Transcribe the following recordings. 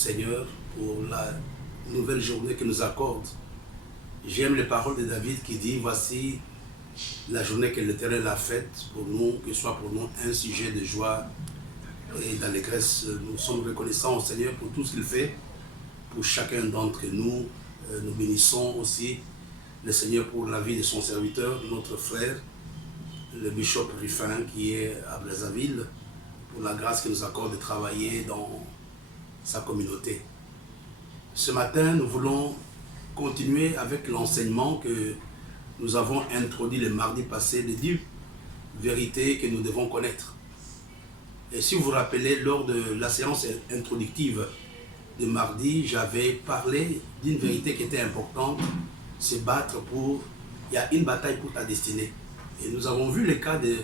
Seigneur pour la nouvelle journée qu'il nous accorde. J'aime les paroles de David qui dit, voici la journée que l'Éternel a faite pour nous, que ce soit pour nous un sujet de joie et d'allégresse. Nous sommes reconnaissants au Seigneur pour tout ce qu'il fait, pour chacun d'entre nous. Nous bénissons aussi le Seigneur pour la vie de son serviteur, notre frère, le bishop Ruffin qui est à Brazzaville, pour la grâce qu'il nous accorde de travailler dans sa communauté. Ce matin, nous voulons continuer avec l'enseignement que nous avons introduit le mardi passé, les 10 vérités que nous devons connaître. Et si vous vous rappelez, lors de la séance introductive de mardi, j'avais parlé d'une vérité qui était importante, se battre pour... Il y a une bataille pour ta destinée. Et nous avons vu le cas de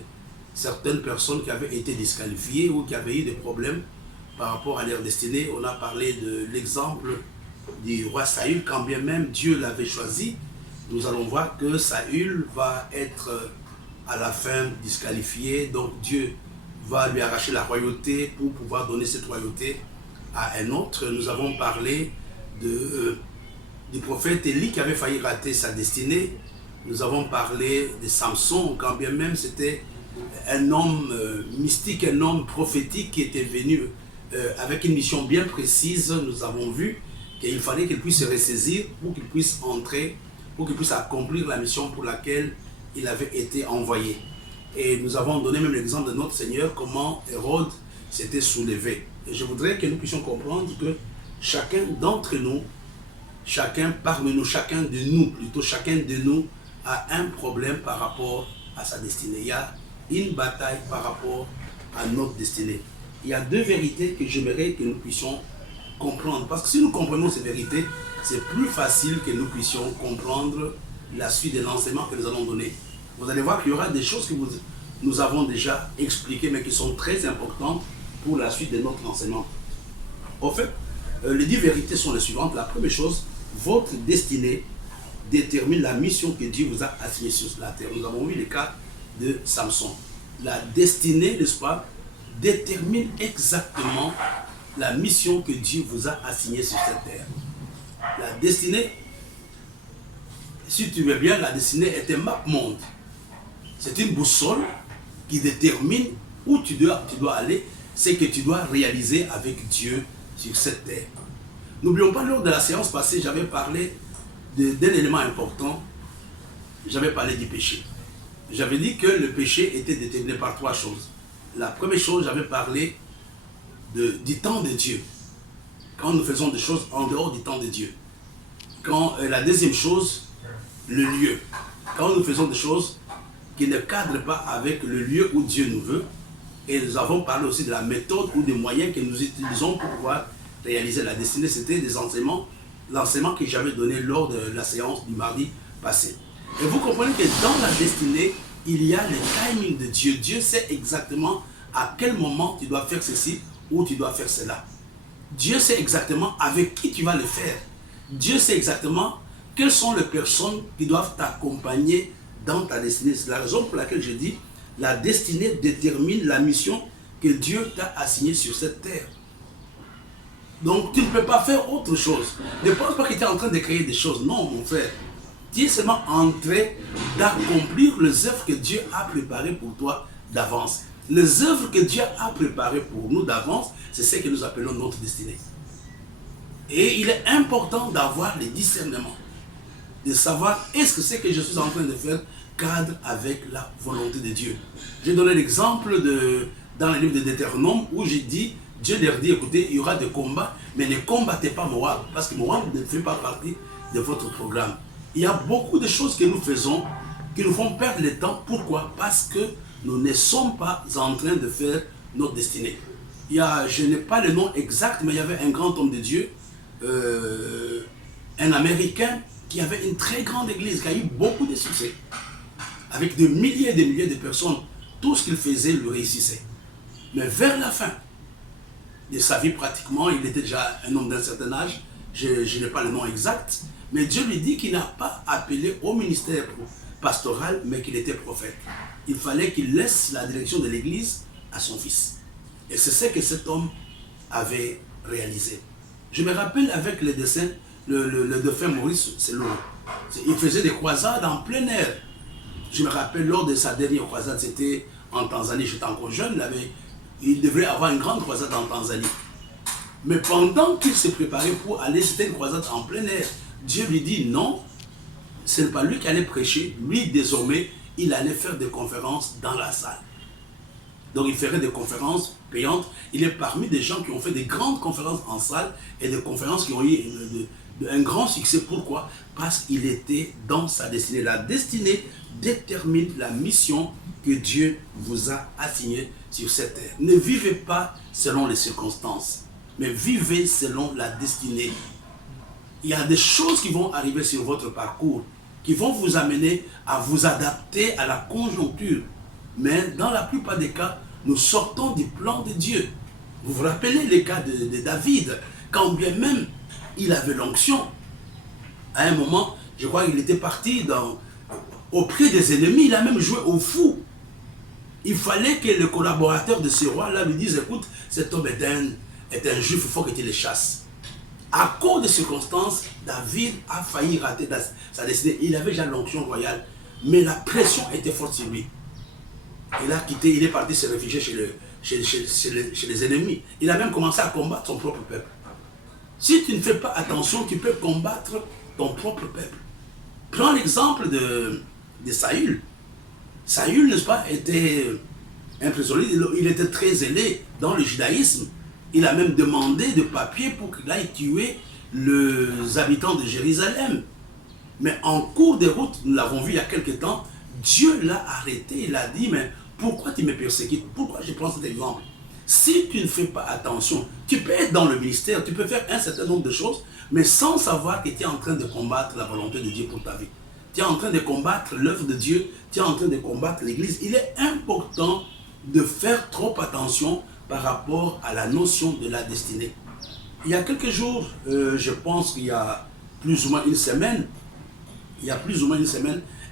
certaines personnes qui avaient été disqualifiées ou qui avaient eu des problèmes par rapport à leur destinée. On a parlé de l'exemple du roi Saül, quand bien même Dieu l'avait choisi. Nous allons voir que Saül va être à la fin disqualifié, donc Dieu va lui arracher la royauté pour pouvoir donner cette royauté à un autre. Nous avons parlé du prophète Élie qui avait failli rater sa destinée. Nous avons parlé de Samson, quand bien même c'était un homme mystique, un homme prophétique qui était venu avec une mission bien précise. Nous avons vu qu'il fallait qu'il puisse se ressaisir pour qu'il puisse entrer, pour qu'il puisse accomplir la mission pour laquelle il avait été envoyé. Et nous avons donné même l'exemple de notre Seigneur, comment Hérode s'était soulevé. Et je voudrais que nous puissions comprendre que chacun d'entre nous, chacun parmi nous, chacun de nous, plutôt chacun de nous, a un problème par rapport à sa destinée. Il y a une bataille par rapport à notre destinée. Il y a 2 vérités que j'aimerais que nous puissions comprendre. Parce que si nous comprenons ces vérités, c'est plus facile que nous puissions comprendre la suite de l'enseignement que nous allons donner. Vous allez voir qu'il y aura des choses que nous avons déjà expliquées, mais qui sont très importantes pour la suite de notre enseignement. En fait, les 10 vérités sont les suivantes. La première chose, votre destinée détermine la mission que Dieu vous a assignée sur la terre. Nous avons vu le cas de Samson. La destinée, n'est-ce pas, détermine exactement la mission que Dieu vous a assignée sur cette terre. La destinée, si tu veux bien, la destinée est un map-monde. C'est une boussole qui détermine où tu dois aller, ce que tu dois réaliser avec Dieu sur cette terre. N'oublions pas, lors de la séance passée, j'avais parlé d'un élément important. J'avais parlé du péché. J'avais dit que le péché était déterminé par 3 choses. La première chose, j'avais parlé du temps de Dieu. Quand nous faisons des choses en dehors du temps de Dieu. La deuxième chose, le lieu. Quand nous faisons des choses qui ne cadrent pas avec le lieu où Dieu nous veut. Et nous avons parlé aussi de la méthode ou des moyens que nous utilisons pour pouvoir réaliser la destinée. C'était des enseignements, l'enseignement que j'avais donné lors de la séance du mardi passé. Et vous comprenez que dans la destinée, il y a le timing de Dieu. Dieu sait exactement à quel moment tu dois faire ceci ou tu dois faire cela. Dieu sait exactement avec qui tu vas le faire. Dieu sait exactement quelles sont les personnes qui doivent t'accompagner dans ta destinée. C'est la raison pour laquelle je dis la destinée détermine la mission que Dieu t'a assignée sur cette terre. Donc tu ne peux pas faire autre chose. Ne pense pas que tu es en train de créer des choses. Non, mon frère. Tu es seulement en train d'accomplir les œuvres que Dieu a préparées pour toi d'avance. Les œuvres que Dieu a préparées pour nous d'avance, c'est ce que nous appelons notre destinée. Et il est important d'avoir le discernement, de savoir est-ce que ce que je suis en train de faire cadre avec la volonté de Dieu. J'ai donné l'exemple dans le livre de Deutéronome où j'ai dit, Dieu leur dit, écoutez, il y aura des combats, mais ne combattez pas Moab, parce que Moab ne fait pas partie de votre programme. Il y a beaucoup de choses que nous faisons qui nous font perdre le temps. Pourquoi? Parce que nous ne sommes pas en train de faire notre destinée. Je n'ai pas le nom exact, mais il y avait un grand homme de Dieu, un Américain, qui avait une très grande église, qui a eu beaucoup de succès. Avec des milliers et des milliers de personnes, tout ce qu'il faisait lui réussissait. Mais vers la fin de sa vie pratiquement, il était déjà un homme d'un certain âge, je n'ai pas le nom exact, mais Dieu lui dit qu'il n'a pas appelé au ministère pastoral, mais qu'il était prophète. Il fallait qu'il laisse la direction de l'église à son fils. Et c'est ce que cet homme avait réalisé. Je me rappelle avec le dessin, le défunt Maurice Sello. Il faisait des croisades en plein air. Je me rappelle lors de sa dernière croisade, c'était en Tanzanie, j'étais encore jeune, il devrait avoir une grande croisade en Tanzanie. Mais pendant qu'il se préparait pour aller, c'était une croisade en plein air. Dieu lui dit non, ce n'est pas lui qui allait prêcher. Lui, désormais, il allait faire des conférences dans la salle. Donc, il ferait des conférences payantes. Il est parmi des gens qui ont fait des grandes conférences en salle et des conférences qui ont eu un grand succès. Pourquoi? Parce qu'il était dans sa destinée. La destinée détermine la mission que Dieu vous a assignée sur cette terre. Ne vivez pas selon les circonstances, mais vivez selon la destinée. Il y a des choses qui vont arriver sur votre parcours, qui vont vous amener à vous adapter à la conjoncture. Mais dans la plupart des cas, nous sortons du plan de Dieu. Vous vous rappelez les cas de David, quand bien même il avait l'onction. À un moment, je crois qu'il était parti auprès des ennemis, il a même joué au fou. Il fallait que le collaborateur de ce roi-là lui dise, écoute, cet homme est un juif, il faut que tu le chasses. À cause de circonstances, David a failli rater sa destinée. Il avait déjà l'onction royale, mais la pression était forte sur lui. Il a quitté, il est parti se réfugier chez les ennemis. Il a même commencé à combattre son propre peuple. Si tu ne fais pas attention, tu peux combattre ton propre peuple. Prends l'exemple de Saül. Saül, n'est-ce pas, était un prisonnier, il était très zélé dans le judaïsme. Il a même demandé de papiers pour qu'il aille tuer les habitants de Jérusalem. Mais en cours de route, nous l'avons vu il y a quelque temps, Dieu l'a arrêté, il a dit, mais pourquoi tu me persécutes? Pourquoi je prends cet exemple? Si tu ne fais pas attention, tu peux être dans le ministère, tu peux faire un certain nombre de choses, mais sans savoir que tu es en train de combattre la volonté de Dieu pour ta vie. Tu es en train de combattre l'œuvre de Dieu, tu es en train de combattre l'Église. Il est important de faire trop attention par rapport à la notion de la destinée. Il y a quelques jours, je pense qu'il y a plus ou moins une semaine,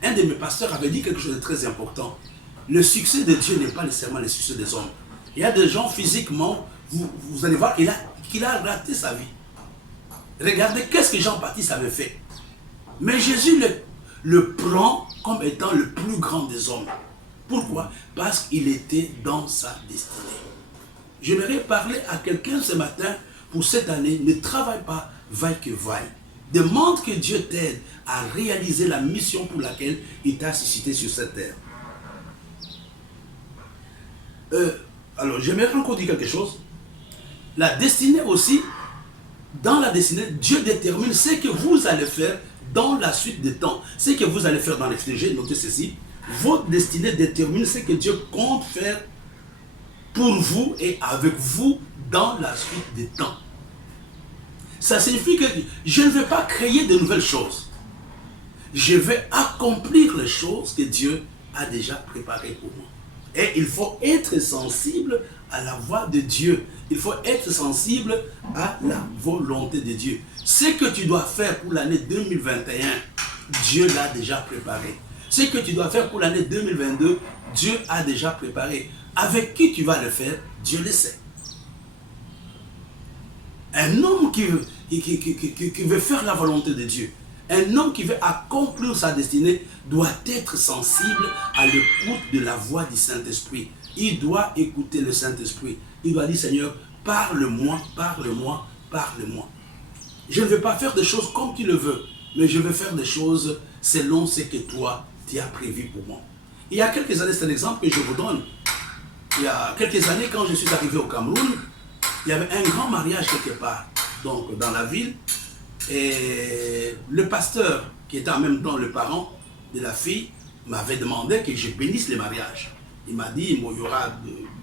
un de mes pasteurs avait dit quelque chose de très important. Le succès de Dieu n'est pas nécessairement le succès des hommes. Il y a des gens physiquement, vous allez voir qu'il a raté sa vie. Regardez qu'est-ce que Jean-Baptiste avait fait. Mais Jésus le prend comme étant le plus grand des hommes. Pourquoi? Parce qu'il était dans sa destinée. J'aimerais parler à quelqu'un ce matin, pour cette année, ne travaille pas, vaille que vaille. Demande que Dieu t'aide à réaliser la mission pour laquelle il t'a suscité sur cette terre. Alors, j'aimerais encore dire quelque chose. La destinée aussi, dans la destinée, Dieu détermine ce que vous allez faire dans la suite des temps. Ce que vous allez faire dans l'extérieur, notez ceci. Votre destinée détermine ce que Dieu compte faire pour vous et avec vous dans la suite des temps. Ça signifie que je ne vais pas créer de nouvelles choses. Je vais accomplir les choses que Dieu a déjà préparées pour moi. Et il faut être sensible à la voix de Dieu. Il faut être sensible à la volonté de Dieu. Ce que tu dois faire pour l'année 2021, Dieu l'a déjà préparé. Ce que tu dois faire pour l'année 2022, Dieu a déjà préparé. Avec qui tu vas le faire, Dieu le sait. Un homme qui veut faire la volonté de Dieu, un homme qui veut accomplir sa destinée, doit être sensible à l'écoute de la voix du Saint-Esprit. Il doit écouter le Saint-Esprit. Il doit dire, Seigneur, parle-moi, parle-moi, parle-moi. Je ne veux pas faire des choses comme tu le veux, mais je veux faire des choses selon ce que toi, tu as prévu pour moi. Il y a quelques années, c'est un exemple que je vous donne. Il y a quelques années, quand je suis arrivé au Cameroun, il y avait un grand mariage quelque part, donc dans la ville. Et le pasteur, qui était en même temps le parent de la fille, m'avait demandé que je bénisse le mariage. Il m'a dit, bon, il y aura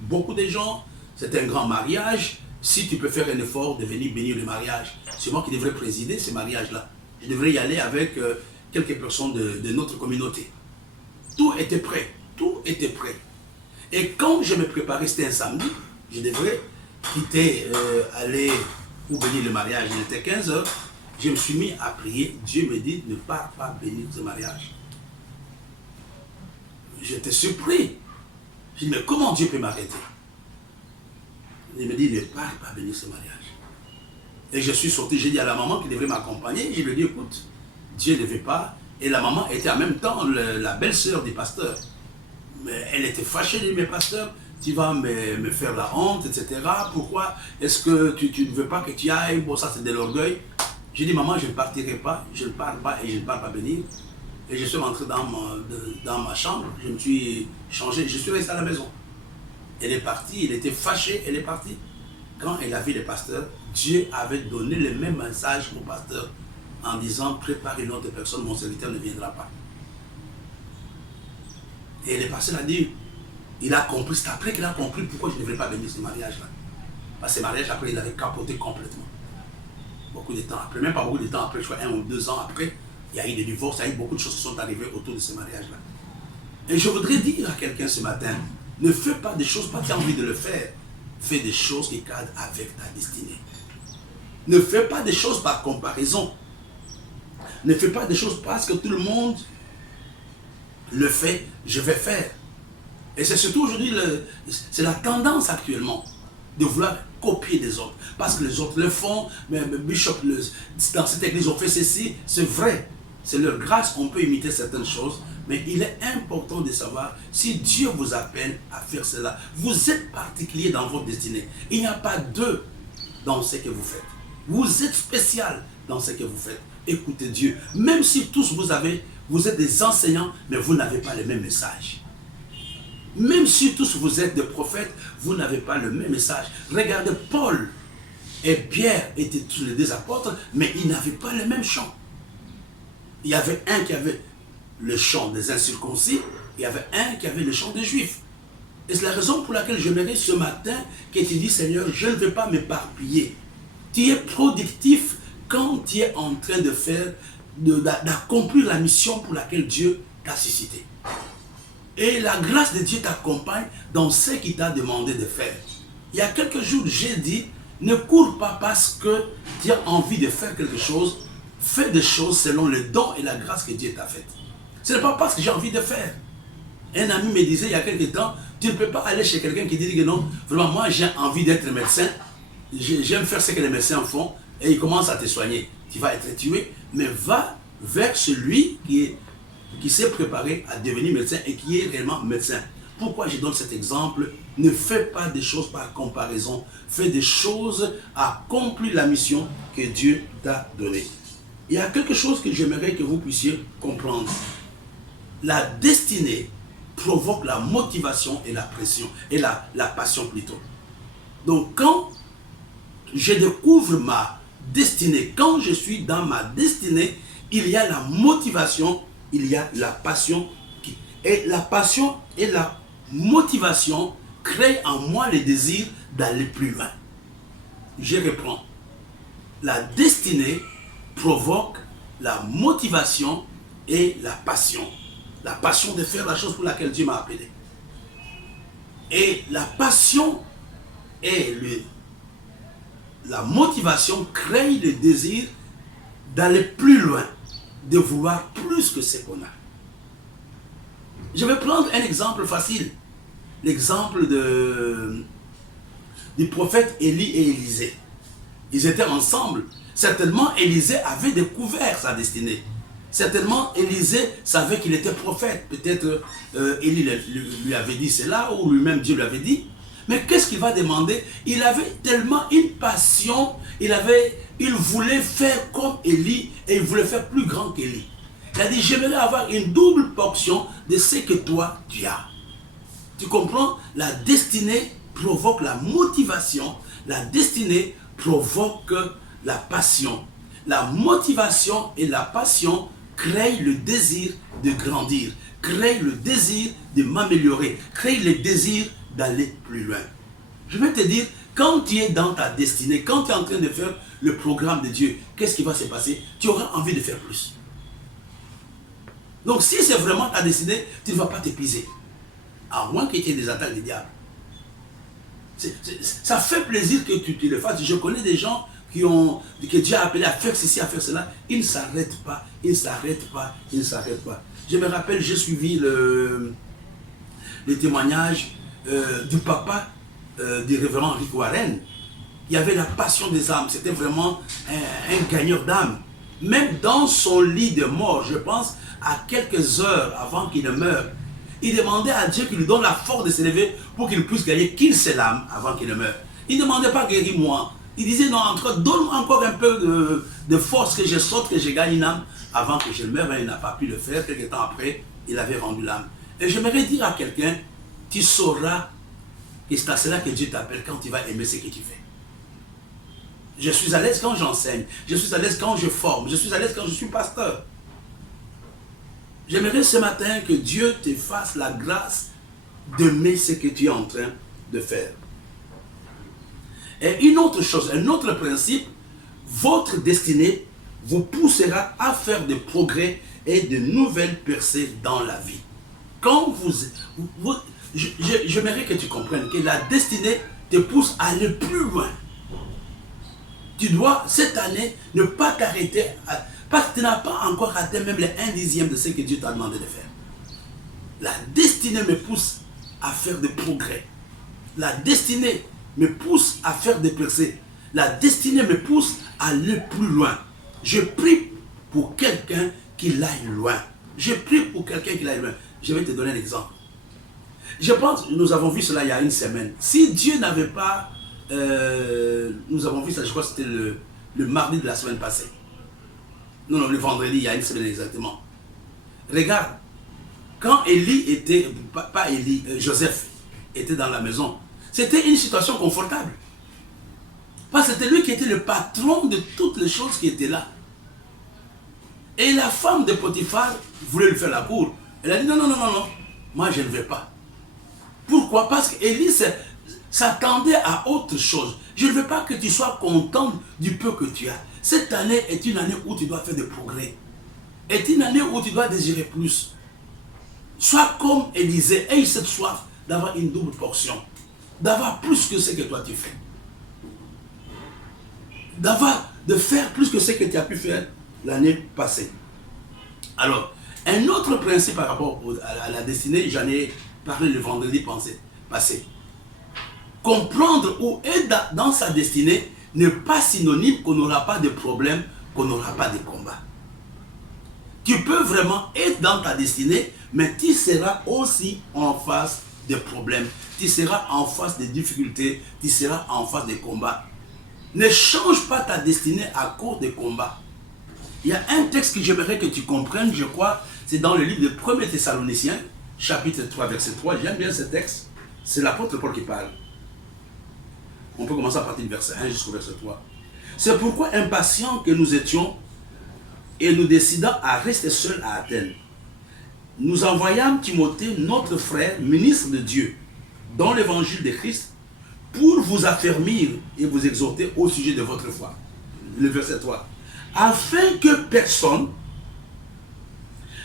beaucoup de gens, c'est un grand mariage, si tu peux faire un effort de venir bénir le mariage. C'est moi qui devrais présider ce mariage-là. Je devrais y aller avec quelques personnes de notre communauté. Tout était prêt, tout était prêt. Et quand je me préparais, c'était un samedi, je devrais quitter, aller pour bénir le mariage, il était 15 h. Je me suis mis à prier. Dieu me dit, ne pars pas bénir ce mariage. J'étais surpris. Je dis, mais comment Dieu peut m'arrêter? Il me dit, ne pars pas bénir ce mariage. Et je suis sorti, j'ai dit à la maman qui devrait m'accompagner, je lui ai dit, écoute, Dieu ne veut pas. Et la maman était en même temps la belle-sœur du pasteur. Mais elle était fâchée, elle dit, mais pasteur, tu vas me faire la honte, etc. Pourquoi est-ce que tu ne veux pas que tu ailles? Bon, ça c'est de l'orgueil. J'ai dit, maman, je ne partirai pas, je ne pars pas et je ne pars pas venir. Et je suis rentré dans ma chambre, je me suis changé, je suis resté à la maison. Elle est partie, elle était fâchée, elle est partie. Quand elle a vu le pasteur, Dieu avait donné le même message au pasteur en disant, prépare une autre personne, mon serviteur ne viendra pas. Et le pasteur a dit, il a compris, c'est après qu'il a compris pourquoi je ne devrais pas venir à ce mariage-là. Parce que ce mariage, après, il avait capoté complètement. Beaucoup de temps après, même pas beaucoup de temps après, je crois 1 ou 2 ans après, il y a eu des divorces, il y a eu beaucoup de choses qui sont arrivées autour de ce mariage-là. Et je voudrais dire à quelqu'un ce matin, ne fais pas des choses parce que tu as envie de le faire. Fais des choses qui cadrent avec ta destinée. Ne fais pas des choses par comparaison. Ne fais pas des choses parce que tout le monde le fait, je vais faire. Et c'est surtout aujourd'hui, c'est la tendance actuellement de vouloir copier des autres. Parce que les autres le font, mais Bishop, dans cette église, on fait ceci, c'est vrai. C'est leur grâce, on peut imiter certaines choses, mais il est important de savoir si Dieu vous appelle à faire cela. Vous êtes particulier dans votre destinée. Il n'y a pas deux dans ce que vous faites. Vous êtes spécial dans ce que vous faites. Écoutez Dieu. Même si tous vous êtes des enseignants, mais vous n'avez pas le même message. Même si tous vous êtes des prophètes, vous n'avez pas le même message. Regardez, Paul et Pierre étaient tous les deux apôtres, mais ils n'avaient pas le même chant. Il y avait un qui avait le chant des incirconcis, il y avait un qui avait le chant des juifs. Et c'est la raison pour laquelle j'aimerais ce matin que tu dis, Seigneur, je ne veux pas m'éparpiller. Tu es productif quand tu es en train de faire, d'accomplir la mission pour laquelle Dieu t'a suscité. Et la grâce de Dieu t'accompagne dans ce qu'il t'a demandé de faire. Il y a quelques jours, j'ai dit, ne cours pas parce que tu as envie de faire quelque chose. Fais des choses selon le don et la grâce que Dieu t'a faite. Ce n'est pas parce que j'ai envie de faire. Un ami me disait il y a quelques temps, tu ne peux pas aller chez quelqu'un qui dit que non, vraiment moi j'ai envie d'être médecin, j'aime faire ce que les médecins font, et il commence à te soigner. Tu vas être tué, mais va vers celui qui s'est préparé à devenir médecin et qui est réellement médecin. Pourquoi je donne cet exemple? Ne fais pas des choses par comparaison, fais des choses à accomplir la mission que Dieu t'a donnée. Il y a quelque chose que j'aimerais que vous puissiez comprendre. La destinée provoque la motivation et la pression, et la passion plutôt. Donc quand je découvre ma destinée, quand je suis dans ma destinée, il y a la motivation, il y a la passion. Et la passion et la motivation créent en moi le désir d'aller plus loin. Je reprends. La destinée provoque la motivation et la passion. La passion de faire la chose pour laquelle Dieu m'a appelé. Et la passion et la motivation créent le désir d'aller plus loin, de vouloir plus que ce qu'on a. Je vais prendre un exemple facile. L'exemple du prophète Élie et Élisée. Ils étaient ensemble. Certainement, Élisée avait découvert sa destinée. Certainement, Élisée savait qu'il était prophète. Peut-être Élie lui avait dit cela, ou lui-même Dieu lui avait dit. Mais qu'est-ce qu'il va demander? Il avait tellement une passion, il voulait faire comme Élie, et il voulait faire plus grand qu'Élie. Il a dit, j'aimerais avoir une double portion de ce que toi, tu as. Tu comprends? La destinée provoque la motivation, la destinée provoque la passion. La motivation et la passion créent le désir de grandir, créent le désir de m'améliorer, créent le désir d'aller plus loin. Je vais te dire, quand tu es dans ta destinée, quand tu es en train de faire le programme de Dieu, qu'est-ce qui va se passer? Tu auras envie de faire plus. Donc si c'est vraiment ta destinée, tu ne vas pas t'épuiser. À moins que tu aies des attaques du diable. Ça fait plaisir que tu le fasses. Je connais des gens que Dieu a appelé à faire ceci, à faire cela. Ils ne s'arrêtent pas, ils ne s'arrêtent pas, ils ne s'arrêtent pas. Je me rappelle, j'ai suivi le témoignage du papa du révérend Rick Warren. Il y avait la passion des âmes. C'était vraiment un gagneur d'âmes. Même dans son lit de mort, je pense, à quelques heures avant qu'il ne meure, il demandait à Dieu qu'il lui donne la force de s'élever pour qu'il puisse gagner qu'il seule âme avant qu'il ne meure. Il ne demandait pas guéris-moi. Il disait non, donne-moi encore un peu de force que je saute, que je gagne une âme avant que je meure. Il n'a pas pu le faire. Quelques temps après, il avait rendu l'âme. Et j'aimerais dire à quelqu'un, tu sauras que c'est à cela que Dieu t'appelle quand tu vas aimer ce que tu fais. Je suis à l'aise quand j'enseigne. Je suis à l'aise quand je forme. Je suis à l'aise quand je suis pasteur. J'aimerais ce matin que Dieu te fasse la grâce d'aimer ce que tu es en train de faire. Et une autre chose, un autre principe, votre destinée vous poussera à faire des progrès et de nouvelles percées dans la vie. Quand j'aimerais que tu comprennes que la destinée te pousse à aller plus loin. Tu dois, cette année, ne pas t'arrêter, parce que tu n'as pas encore atteint même les 1/10 de ce que Dieu t'a demandé de faire. La destinée me pousse à faire des progrès. La destinée me pousse à faire des percées. La destinée me pousse à aller plus loin. Je prie pour quelqu'un qui aille loin. Je prie pour quelqu'un qui aille loin. Je vais te donner un exemple. Je pense, nous avons vu cela il y a une semaine. Si Dieu n'avait pas... nous avons vu ça, je crois que c'était le mardi de la semaine passée. Non, le vendredi, il y a une semaine exactement. Regarde, quand Élie était... Pas Élie, Joseph était dans la maison. C'était une situation confortable. Parce que c'était lui qui était le patron de toutes les choses qui étaient là. Et la femme de Potiphar voulait lui faire la cour. Elle a dit non, moi je ne vais pas. Pourquoi? Parce qu'Élie s'attendait à autre chose. Je ne veux pas que tu sois content du peu que tu as. Cette année est une année où tu dois faire des progrès. Est une année où tu dois désirer plus. Sois comme Élisée, aie cette soif d'avoir une double portion. D'avoir plus que ce que toi tu fais. De faire plus que ce que tu as pu faire l'année passée. Alors, un autre principe par rapport à la destinée, j'en ai parlé le vendredi passé. Comprendre où est dans sa destinée n'est pas synonyme qu'on n'aura pas de problème, qu'on n'aura pas de combat. Tu peux vraiment être dans ta destinée, mais tu seras aussi en face des problèmes, tu seras en face des difficultés, tu seras en face des combats. Ne change pas ta destinée à cause des combats. Il y a un texte que j'aimerais que tu comprennes, je crois, c'est dans le livre de 1er Thessaloniciens, chapitre 3, verset 3. J'aime bien ce texte. C'est l'apôtre Paul qui parle. On peut commencer à partir du verset 1 jusqu'au verset 3. C'est pourquoi, impatients que nous étions, et nous décidant à rester seuls à Athènes, nous envoyâmes Timothée, notre frère, ministre de Dieu, dans l'évangile de Christ, pour vous affermir et vous exhorter au sujet de votre foi. Le verset 3. Afin que personne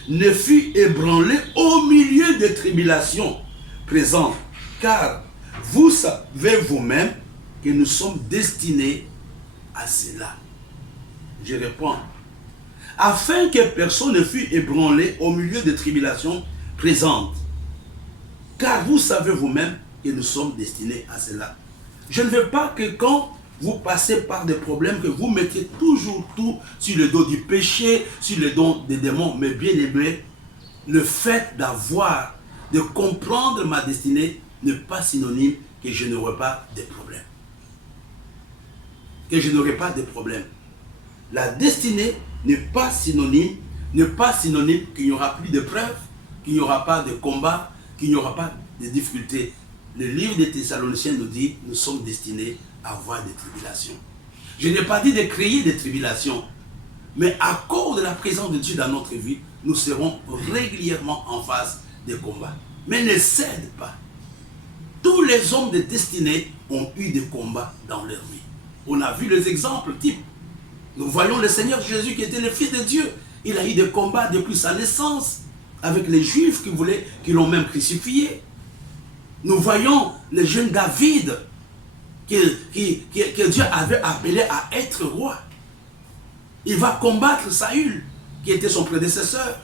ne fût ébranlé au milieu des tribulations présentes, car vous savez vous-même que nous sommes destinés à cela. Je réponds. Afin que personne ne fût ébranlé au milieu des tribulations présentes, car vous savez vous-même que nous sommes destinés à cela. Je ne veux pas que quand vous passez par des problèmes, que vous mettiez toujours tout sur le dos du péché, sur le dos des démons. Mais bien aimé, le fait de comprendre ma destinée n'est pas synonyme que je n'aurai pas de problèmes. Que je n'aurai pas de problèmes. La destinée n'est pas synonyme qu'il n'y aura plus de preuves, qu'il n'y aura pas de combat, qu'il n'y aura pas de difficultés. Le livre des Thessaloniciens nous dit, nous sommes destinés à avoir des tribulations. Je n'ai pas dit de créer des tribulations, mais à cause de la présence de Dieu dans notre vie, nous serons régulièrement en face des combats. Mais ne cède pas. Tous les hommes de destinée ont eu des combats dans leur vie. On a vu les exemples types. Nous voyons le Seigneur Jésus qui était le Fils de Dieu. Il a eu des combats depuis sa naissance avec les Juifs qui l'ont même crucifié. Nous voyons le jeune David que Dieu avait appelé à être roi. Il va combattre Saül, qui était son prédécesseur.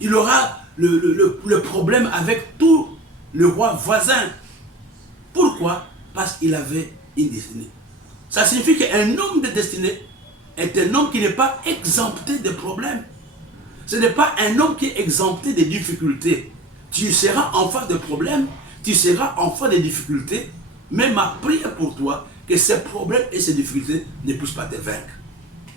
Il aura le problème avec tout le roi voisin. Pourquoi? Parce qu'il avait une destinée. Ça signifie qu'un homme de destinée est un homme qui n'est pas exempté de problèmes. Ce n'est pas un homme qui est exempté des difficultés. Tu seras en face de problèmes, tu seras en face de difficultés, mais ma prière pour toi, que ces problèmes et ces difficultés ne puissent pas te vaincre.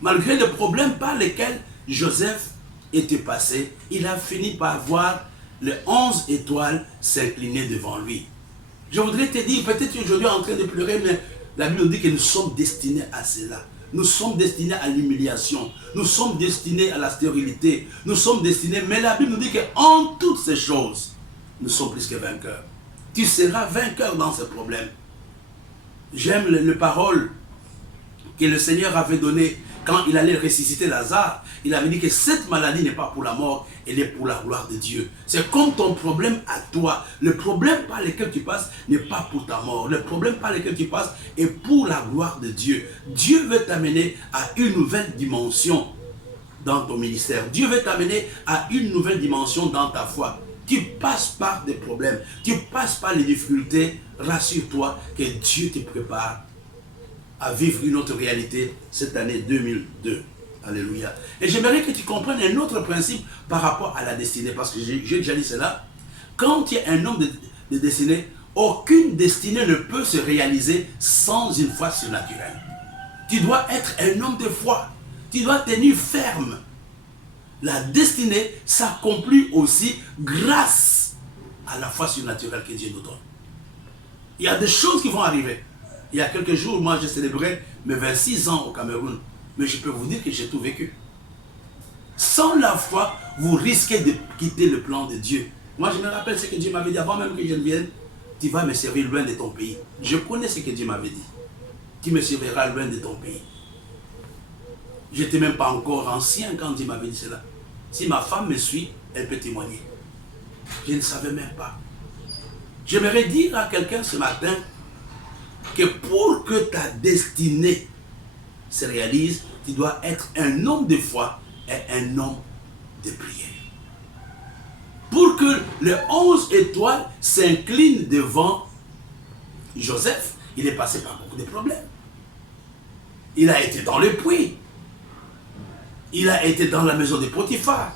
Malgré les problèmes par lesquels Joseph était passé, il a fini par voir les 11 étoiles s'incliner devant lui. Je voudrais te dire, peut-être aujourd'hui en train de pleurer, mais la Bible nous dit que nous sommes destinés à cela. Nous sommes destinés à l'humiliation. Nous sommes destinés à la stérilité. Nous sommes destinés, mais la Bible nous dit qu'en toutes ces choses, nous sommes plus que vainqueurs. Tu seras vainqueur dans ces problèmes. J'aime les paroles que le Seigneur avait données quand il allait ressusciter Lazare. Il avait dit que cette maladie n'est pas pour la mort, elle est pour la gloire de Dieu. C'est comme ton problème à toi. Le problème par lequel tu passes n'est pas pour ta mort. Le problème par lequel tu passes est pour la gloire de Dieu. Dieu veut t'amener à une nouvelle dimension dans ton ministère. Dieu veut t'amener à une nouvelle dimension dans ta foi. Tu passes par des problèmes, tu passes par les difficultés. Rassure-toi que Dieu te prépare à vivre une autre réalité cette année 2002. Alléluia. Et j'aimerais que tu comprennes un autre principe par rapport à la destinée, parce que j'ai déjà dit cela. Quand tu es un homme de destinée, aucune destinée ne peut se réaliser sans une foi surnaturelle. Tu dois être un homme de foi. Tu dois tenir ferme. La destinée s'accomplit aussi grâce à la foi surnaturelle que Dieu nous donne. Il y a des choses qui vont arriver. Il y a quelques jours, moi, j'ai célébré mes 26 ans au Cameroun. Mais je peux vous dire que j'ai tout vécu. Sans la foi, vous risquez de quitter le plan de Dieu. Moi, je me rappelle ce que Dieu m'avait dit avant même que je ne vienne. Tu vas me servir loin de ton pays. Je connais ce que Dieu m'avait dit. Tu me serviras loin de ton pays. Je n'étais même pas encore ancien quand Dieu m'avait dit cela. Si ma femme me suit, elle peut témoigner. Je ne savais même pas. J'aimerais dire à quelqu'un ce matin que pour que ta destinée se réalise, tu dois être un homme de foi et un homme de prière. Pour que les 11 étoiles s'inclinent devant Joseph, il est passé par beaucoup de problèmes. Il a été dans le puits. Il a été dans la maison de Potiphar.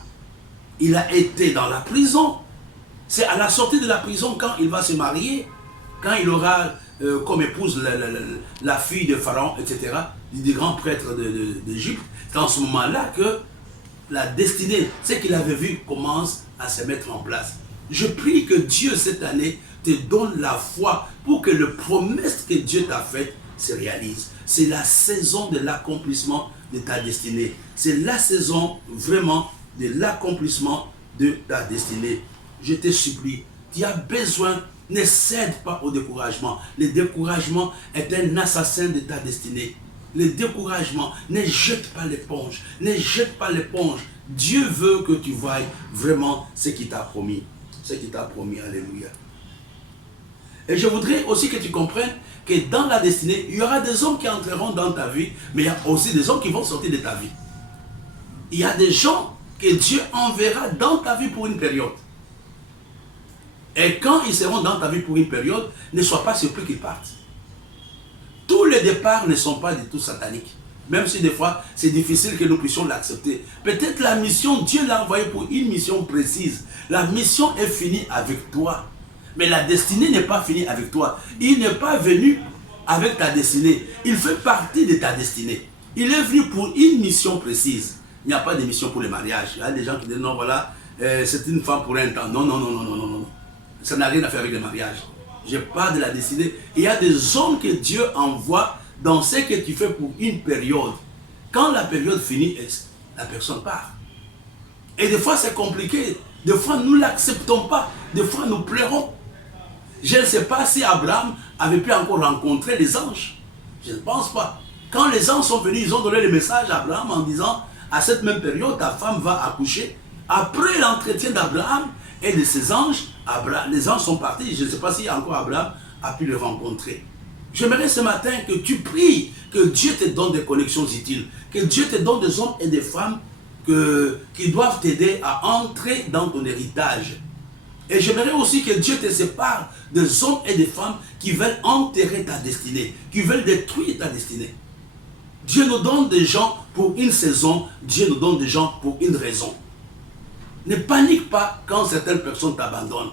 Il a été dans la prison. C'est à la sortie de la prison, quand il va se marier, quand il aura comme épouse la fille de Pharaon, etc., du grand prêtre d'Égypte, c'est en ce moment-là que la destinée, ce qu'il avait vu, commence à se mettre en place. Je prie que Dieu, cette année, te donne la foi pour que les promesses que Dieu t'a faites se réalisent. C'est la saison de l'accomplissement de ta destinée. C'est la saison vraiment de l'accomplissement de ta destinée. Je te supplie, tu as besoin, ne cède pas au découragement. Le découragement est un assassin de ta destinée. Le découragement, ne jette pas l'éponge. Ne jette pas l'éponge. Dieu veut que tu voies vraiment ce qu'il t'a promis. Ce qu'il t'a promis, alléluia. Et je voudrais aussi que tu comprennes que dans la destinée, il y aura des hommes qui entreront dans ta vie, mais il y a aussi des hommes qui vont sortir de ta vie. Il y a des gens que Dieu enverra dans ta vie pour une période. Et quand ils seront dans ta vie pour une période, ne sois pas surpris qu'ils partent. Tous les départs ne sont pas du tout sataniques. Même si des fois, c'est difficile que nous puissions l'accepter. Peut-être la mission, Dieu l'a envoyée pour une mission précise. La mission est finie avec toi. Mais la destinée n'est pas finie avec toi. Il n'est pas venu avec ta destinée. Il fait partie de ta destinée. Il est venu pour une mission précise. Il n'y a pas de mission pour le mariage. Il y a des gens qui disent non, voilà, c'est une femme pour un temps. Non, non, non, non, non, non, non. Ça n'a rien à faire avec le mariage. Je parle de la destinée. Il y a des hommes que Dieu envoie dans ce que tu fais pour une période. Quand la période finit, la personne part. Et des fois, c'est compliqué. Des fois, nous ne l'acceptons pas. Des fois, nous pleurons. Je ne sais pas si Abraham avait pu encore rencontrer les anges. Je ne pense pas. Quand les anges sont venus, ils ont donné le message à Abraham en disant, à cette même période, ta femme va accoucher. Après l'entretien d'Abraham et de ses anges, les anges sont partis. Je ne sais pas si encore Abraham a pu les rencontrer. J'aimerais ce matin que tu pries, que Dieu te donne des connexions utiles, que Dieu te donne des hommes et des femmes qui doivent t'aider à entrer dans ton héritage. Et j'aimerais aussi que Dieu te sépare des hommes et des femmes qui veulent enterrer ta destinée, qui veulent détruire ta destinée. Dieu nous donne des gens pour une saison, Dieu nous donne des gens pour une raison. Ne panique pas quand certaines personnes t'abandonnent.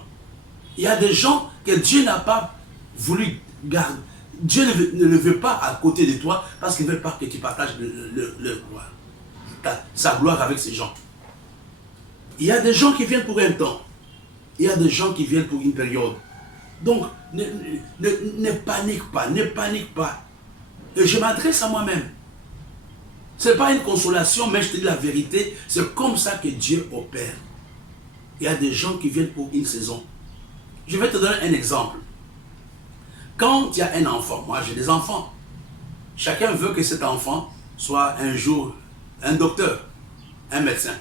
Il y a des gens que Dieu n'a pas voulu garder. Dieu ne le veut pas à côté de toi parce qu'il ne veut pas que tu partages sa gloire avec ces gens. Il y a des gens qui viennent pour un temps. Il y a des gens qui viennent pour une période. Donc, ne panique pas, ne panique pas. Et je m'adresse à moi-même. Ce n'est pas une consolation, mais je te dis la vérité, c'est comme ça que Dieu opère. Il y a des gens qui viennent pour une saison. Je vais te donner un exemple. Quand il y a un enfant, moi j'ai des enfants, chacun veut que cet enfant soit un jour un docteur, un médecin.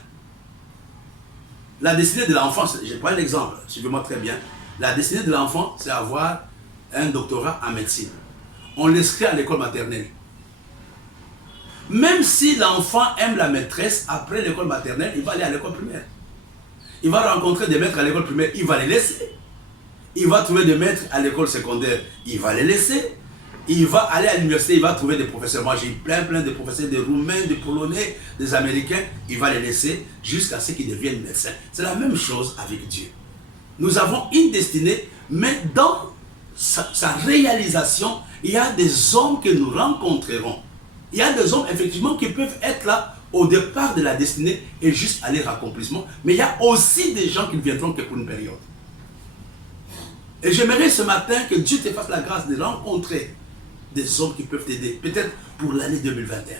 La destinée de l'enfant, je prends un exemple, suivez-moi très bien. La destinée de l'enfant, c'est avoir un doctorat en médecine. On l'inscrit à l'école maternelle. Même si l'enfant aime la maîtresse, après l'école maternelle, il va aller à l'école primaire. Il va rencontrer des maîtres à l'école primaire, il va les laisser. Il va trouver des maîtres à l'école secondaire, il va les laisser. Il va aller à l'université, il va trouver des professeurs. Moi, j'ai plein de professeurs, des Roumains, des Polonais, des Américains. Il va les laisser jusqu'à ce qu'ils deviennent médecins. C'est la même chose avec Dieu. Nous avons une destinée, mais dans sa réalisation, il y a des hommes que nous rencontrerons. Il y a des hommes, effectivement, qui peuvent être là au départ de la destinée et juste à leur accomplissement. Mais il y a aussi des gens qui ne viendront que pour une période. Et j'aimerais ce matin que Dieu te fasse la grâce de rencontrer des hommes qui peuvent t'aider, peut-être pour l'année 2021.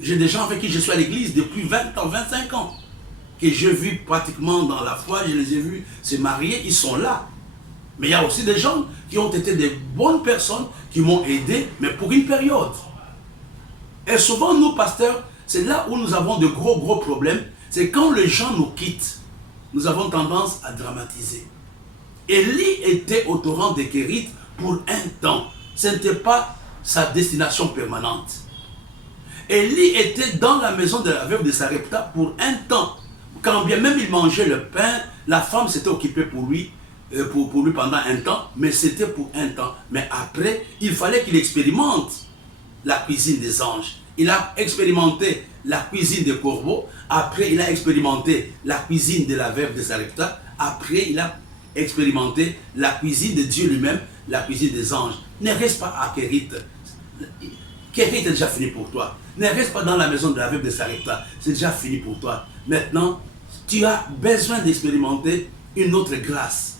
J'ai des gens avec qui je suis à l'église depuis 20 ans, 25 ans, que j'ai vus pratiquement dans la foi, je les ai vus se marier, ils sont là. Mais il y a aussi des gens qui ont été des bonnes personnes, qui m'ont aidé, mais pour une période. Et souvent, nous, pasteurs, c'est là où nous avons de gros problèmes, c'est quand les gens nous quittent, nous avons tendance à dramatiser. Élie était au torrent de Kérit pour un temps. Ce n'était pas sa destination permanente. Élie était dans la maison de la veuve de Sarepta pour un temps. Quand bien même il mangeait le pain, la femme s'était occupée pour lui pendant un temps, mais c'était pour un temps. Mais après, il fallait qu'il expérimente la cuisine des anges. Il a expérimenté la cuisine des corbeaux. Après, il a expérimenté la cuisine de la veuve de Sarepta. Après, il a expérimenté la cuisine de Dieu lui-même, la cuisine des anges. Ne reste pas à Kérit. Kérit est déjà fini pour toi. Ne reste pas dans la maison de la veuve de Sarepta. C'est déjà fini pour toi. Maintenant, tu as besoin d'expérimenter une autre grâce.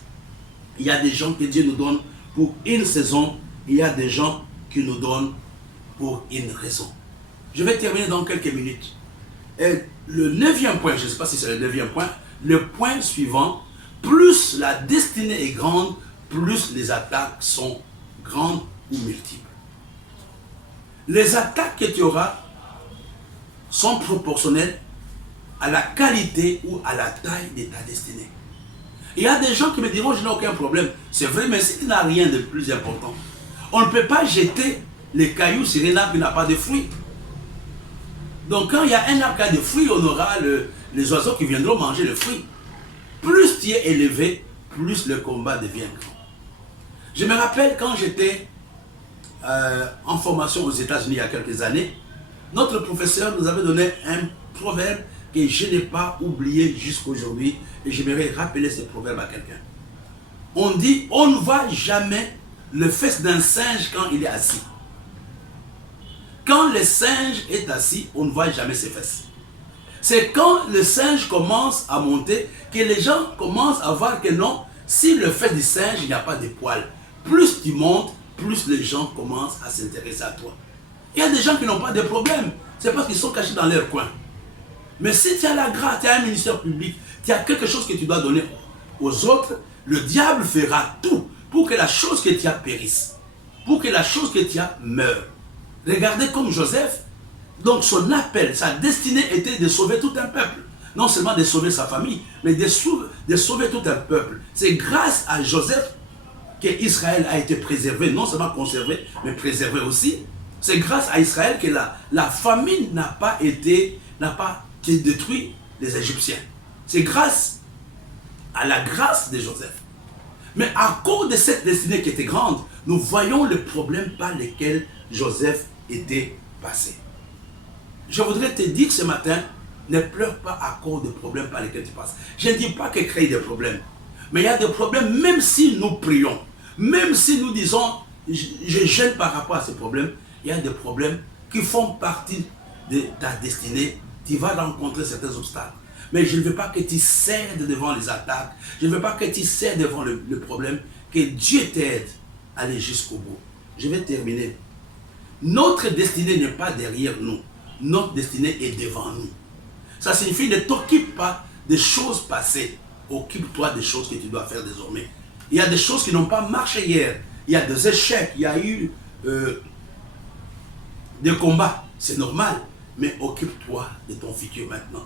Il y a des gens que Dieu nous donne pour une saison. Il y a des gens qui nous donnent pour une raison. Je vais terminer dans quelques minutes. Et le 9e point, je ne sais pas si c'est le 9e point, le point suivant, plus la destinée est grande, plus les attaques sont grandes ou multiples. Les attaques que tu auras sont proportionnelles à la qualité ou à la taille de ta destinée. Il y a des gens qui me diront, je n'ai aucun problème. C'est vrai, mais si tu n'as rien de plus important, on ne peut pas jeter les cailloux sur un arbre qui n'a pas de fruits. Donc quand il y a un arbre qui a des fruits, on aura les oiseaux qui viendront manger le fruit. Plus tu es élevé, plus le combat devient grand. Je me rappelle quand j'étais en formation aux États-Unis il y a quelques années, notre professeur nous avait donné un proverbe que je n'ai pas oublié jusqu'à aujourd'hui et j'aimerais rappeler ce proverbe à quelqu'un. On dit, on ne voit jamais le fesse d'un singe quand il est assis. Quand le singe est assis, on ne voit jamais ses fesses. C'est quand le singe commence à monter que les gens commencent à voir que non, si le fesse du singe, il n'y a pas de poils. Plus tu montes, plus les gens commencent à s'intéresser à toi. Il y a des gens qui n'ont pas de problème. C'est parce qu'ils sont cachés dans leur coin. Mais si tu as la grâce, tu as un ministère public, tu as quelque chose que tu dois donner aux autres, le diable fera tout pour que la chose que tu as périsse. Pour que la chose que tu as meure. Regardez comme Joseph, donc son appel, sa destinée était de sauver tout un peuple. Non seulement de sauver sa famille, mais de sauver tout un peuple. C'est grâce à Joseph qu'Israël a été préservé, non seulement conservé, mais préservé aussi. C'est grâce à Israël que la famine n'a pas été détruite les Égyptiens. C'est grâce à la grâce de Joseph. Mais à cause de cette destinée qui était grande, nous voyons les problèmes par lesquels Joseph était passé. Je voudrais te dire ce matin, ne pleure pas à cause des problèmes par lesquels tu passes. Je ne dis pas qu'il crée des problèmes. Mais il y a des problèmes, même si nous prions, même si nous disons, je gêne par rapport à ces problèmes, il y a des problèmes qui font partie de ta destinée. Tu vas rencontrer certains obstacles. Mais je ne veux pas que tu cèdes devant les attaques. Je ne veux pas que tu cèdes devant le problème. Que Dieu t'aide à aller jusqu'au bout. Je vais terminer. Notre destinée n'est pas derrière nous. Notre destinée est devant nous. Ça signifie ne t'occupe pas des choses passées. Occupe-toi des choses que tu dois faire désormais. Il y a des choses qui n'ont pas marché hier. Il y a des échecs. Il y a eu des combats. C'est normal. Mais occupe-toi de ton futur maintenant.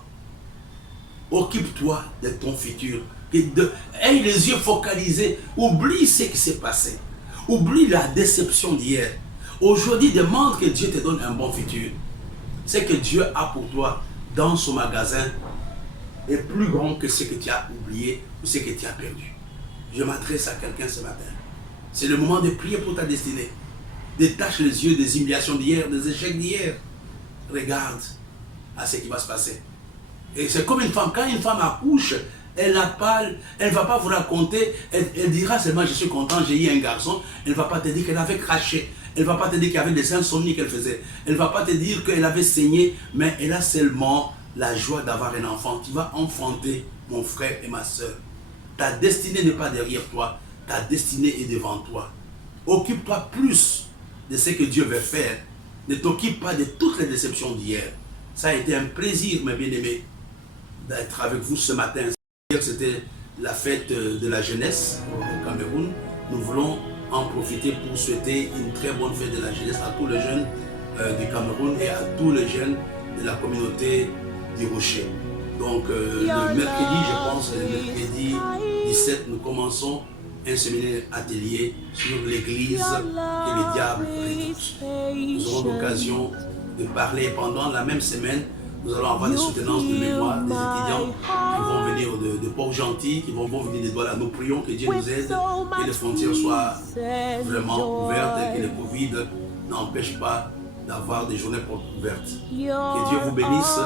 Occupe-toi de ton futur. Aie les yeux focalisés. Oublie ce qui s'est passé. Oublie la déception d'hier. Aujourd'hui, demande que Dieu te donne un bon futur. Ce que Dieu a pour toi dans son magasin est plus grand que ce que tu as oublié ou ce que tu as perdu. Je m'adresse à quelqu'un ce matin. C'est le moment de prier pour ta destinée. Détache les yeux des humiliations d'hier, des échecs d'hier. Regarde à ce qui va se passer. Et c'est comme une femme. Quand une femme accouche, elle ne va pas vous raconter, elle dira seulement je suis content, j'ai eu un garçon. Elle ne va pas te dire qu'elle avait craché. Elle ne va pas te dire qu'il y avait des insomnies qu'elle faisait. Elle ne va pas te dire qu'elle avait saigné, mais elle a seulement la joie d'avoir un enfant. Tu vas enfanter mon frère et ma soeur. Ta destinée n'est pas derrière toi. Ta destinée est devant toi. Occupe-toi plus de ce que Dieu veut faire. Ne t'occupe pas de toutes les déceptions d'hier. Ça a été un plaisir, mes bien-aimés, d'être avec vous ce matin. Hier, c'était la fête de la jeunesse au Cameroun. Nous voulons en profiter pour souhaiter une très bonne fête de la jeunesse à tous les jeunes du Cameroun et à tous les jeunes de la communauté du Rocher. Donc le mercredi, je pense, le mercredi 17, nous commençons un séminaire atelier sur l'église que le diable redoute. Nous aurons l'occasion de parler pendant la même semaine. Nous allons avoir des soutenances de mémoire des étudiants qui vont venir de Port-Gentil, qui vont venir des Douala. Nous prions que Dieu nous aide, que les frontières soient vraiment ouvertes et que le Covid n'empêche pas d'avoir des journées ouvertes. Que Dieu vous bénisse.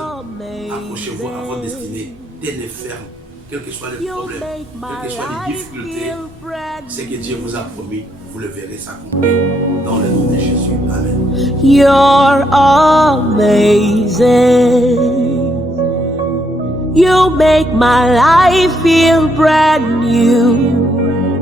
Accrochez-vous à votre destinée. Tenez ferme. Quels que soient les problèmes, quelles que soient les difficultés, ce que Dieu vous a promis, vous le verrez s'accomplir. Dans le nom de Jésus. Amen. You're amazing. You make my life feel brand new.